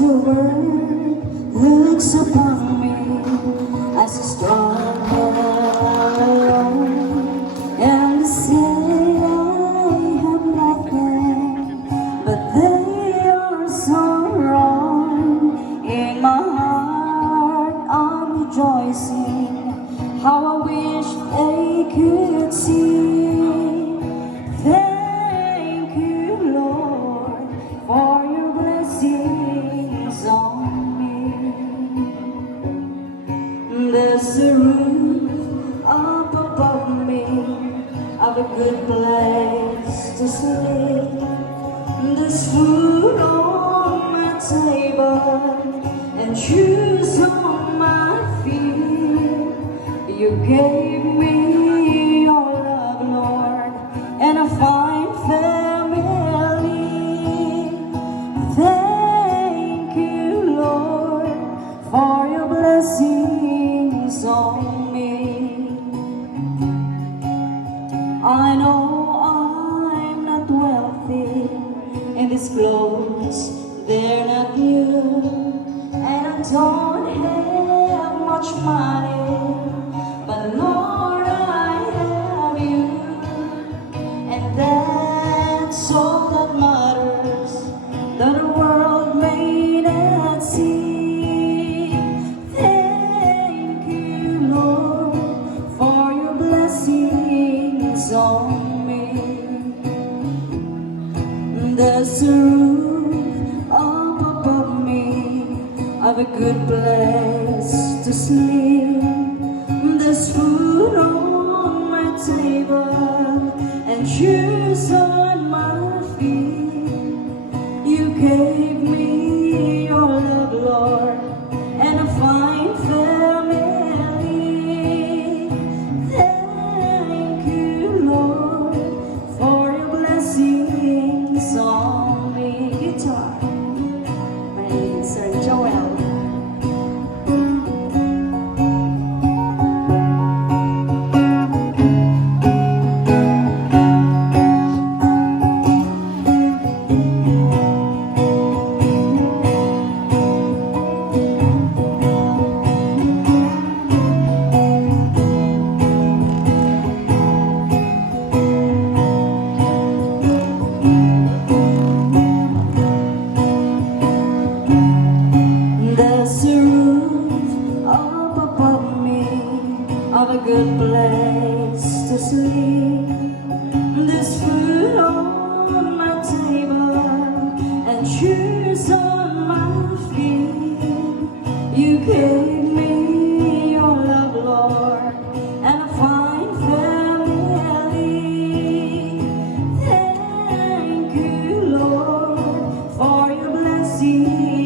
when the world looks upon me as a strong alone, and they say I have nothing, but they are so wrong. In my heart I'm rejoicing, how I wish they could see. Thank you, Lord, for your blessings on me. There's a roof up above me, of a good place to sleep. There's food on my table and shoes on my feet. You gave me your love, Lord, and a fine family. Thank you, Lord, for your blessings on me. I know I'm not wealthy, and these clothes, they're not new, and I don't have much money, but Lord, I have you, and that's all that matters, that the world may not see. Thank you, Lord, for your blessings on me. There's a roof up above me, of a good place to sleep. There's food on my table and shoes on my feet. You gave me your love, Lord, and a fine family. Thank you, Lord, for your blessings on me. Guitar by Sir Joel. There's a roof up above me, of a good place to sleep. There's food on my table and shoes on my feet. You gave me your love, Lord, and a fine family. Thank you, Lord, for your blessings